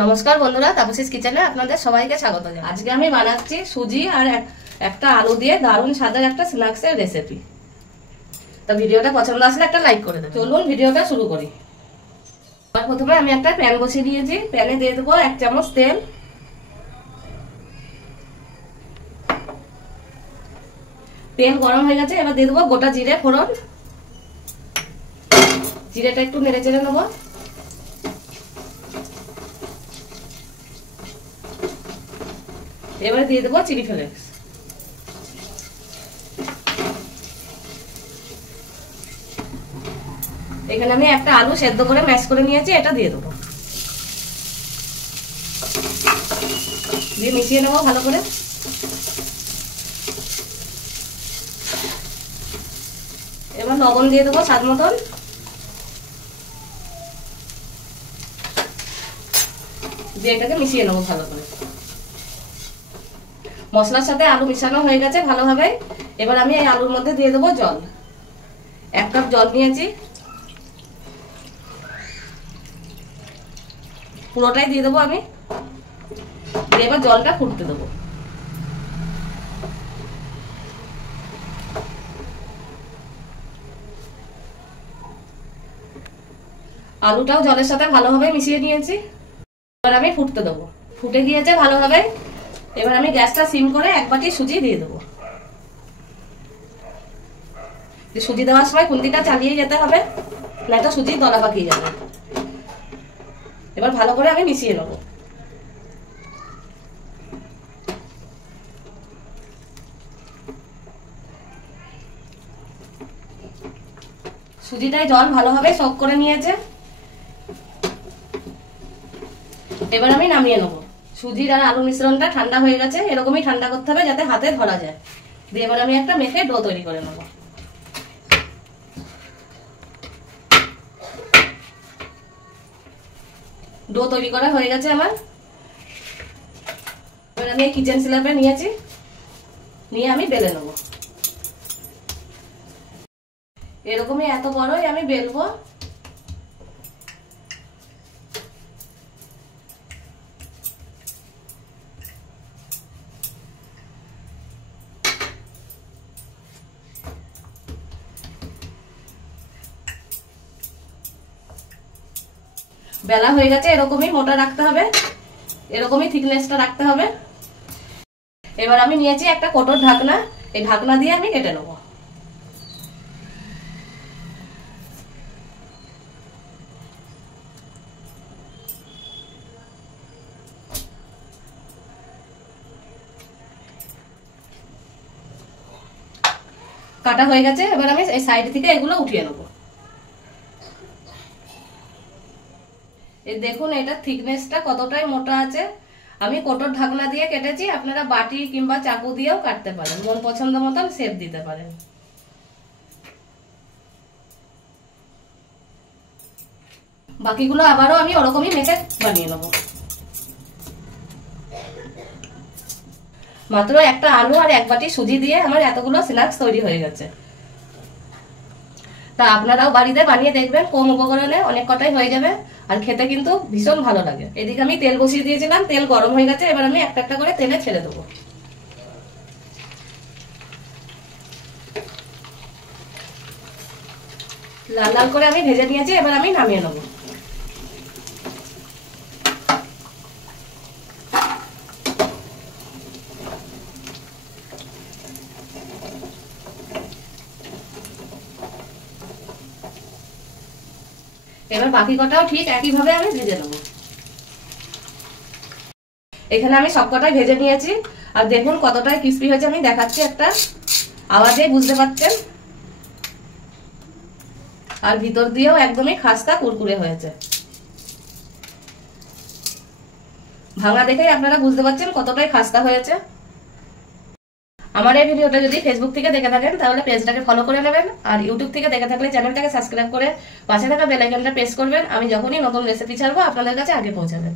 নমস্কার বন্ধুরা, তাপসীস কিচেনে আপনাদের সবাইকে স্বাগত জানাই। আজকে আমি বানাচ্ছি সুজি আর একটা আলু দিয়ে দারুণ স্বাদের একটা স্ন্যাক্সের রেসিপি। তো ভিডিওটা পছন্দ আসলে একটা লাইক করে দেবেন। চলুন ভিডিওটা শুরু করি। প্রথমে আমি একটা প্যান বসিয়ে দিয়েছি। প্যানে দিয়ে দেবো 1 চামচ তেল। তেল গরম হয়ে গেছে, এবার দিয়ে দেবো গোটা জিরে ফোড়ন। জিরেটা একটু নেড়ে চেড়ে নেবো। এবারে দিয়ে দেবো চিলি ফ্লেক্স। এখানে আমি একটা আলু সেদ্ধ করে ম্যাশ করে নিয়েছি, এটা দিয়ে দেবো। দিয়ে মিশিয়ে নেবো ভালো করে। এবার লবণ দিয়ে দেবো স্বাদ মতন। দিয়ে এটাকে মিশিয়ে নেবো ভালো করে। মশলার সাথে আলু মিশানো হয়ে গেছে ভালোভাবে। এবার আমি এই আলুর মধ্যে দিয়ে দেবো জল। 1 কাপ জল নিয়েছি, পুরোটাই দিয়ে দেবো আমি। দিয়ে এবার জলটা ফুটতে দেবো। আলুটাও জলের সাথে ভালোভাবে মিশিয়ে নিয়েছি। এবার আমি ফুটতে দেবো। ফুটে গিয়েছে ভালোভাবে। এবার আমি গ্যাসটা সিম করে 1 বাটি সুজি দিয়ে দেবো। সুজি দেওয়ার সময় খুন্তিটা চালিয়ে যেতে হবে, নয়তো সুজি দলা পাকিয়ে যাবে। এবার ভালো করে আমি মিশিয়ে নেবো। সুজিটায় জল ভালোভাবে সোক করে নিয়েছে। এবার আমি নামিয়ে নেবো। সুজির আর আলু মিশ্রণটা ঠান্ডা হয়ে গেছে, এরকমই ঠান্ডা করতে হবে যাতে হাতে ধরা যায়। দিয়ে এবার আমি একটা মেখে ডো তৈরি করে নেবো। ডো তৈরি করা হয়ে গেছে আমার। এবার আমি কিচেন স্ল্যাবে নিয়েছি, নিয়ে আমি বেলে নেবো। এরকমই এত বড়ই আমি বেলবো। বেলা হয়ে গেছে, এরকমই মোটা রাখতে হবে, এরকমই থিকনেসটা রাখতে হবে। এবার আমি নিয়েছি একটা কটোর ঢাকনা, এই ঢাকনা দিয়ে আমি কেটে নেবো। কাটা হয়ে গেছে, এবার আমি এই সাইড থেকে এগুলো উঠিয়ে নেবো। এই দেখুন এটা থিকনেসটা কতটাই মোটা আছে। আমি কটোর ঢাকনা দিয়ে কেটেছি, আপনারা বাটি কিংবা চাকু দিয়েও কাটতে পারেন, মন পছন্দ মতন শেপ দিতে পারেন। বাকিগুলো আবারও আমি ওরকমই মেখে বানিয়ে নেবো। মাত্র একটা আলু আর 1 বাটি সুজি দিয়ে আমার এতগুলো স্ন্যাক্স তৈরি হয়ে গেছে। তা আপনারাও বাড়িতে বানিয়ে দেখবেন, কম উপকরণে অনেক কটাই হয়ে যাবে, আর খেতে কিন্তু ভীষণ ভালো লাগে। এদিকে আমি তেল বসিয়ে দিয়েছিলাম, তেল গরম হয়ে গেছে। এবার আমি একটা একটা করে তেলে ছেড়ে দেবো। লাল লাল করে আমি ভেজে নিয়েছি, এবার আমি নামিয়ে নেবো। এবার বাকি কটাও ঠিক একইভাবে আমি ভেজে নেবো। এখানে আমি সবকটাই ভেজে নিয়েছি, আর দেখুন কতটাই ক্রিস্পি হয়েছে। আমি দেখাচ্ছি, একটা আওয়াজেই বুঝতে পারছেন। আর ভিতর দিয়েও একদমই খাস্তা কুরকুরে হয়েছে। ভাঙা দেখেই আপনারা বুঝতে পারছেন কতটাই খাস্তা হয়েছে। আমার এই ভিডিওটা যদি ফেসবুক থেকে দেখে থাকেন তাহলে পেজটাকে ফলো করে নেবেন, আর ইউটিউব থেকে দেখে থাকলে চ্যানেলটাকে সাবস্ক্রাইব করে পাশে থাকা বেল আইকনটা প্রেস করবেন। আমি যখনই নতুন রেসিপি ছাড়বো আপনাদের কাছে আগে পৌঁছাবে।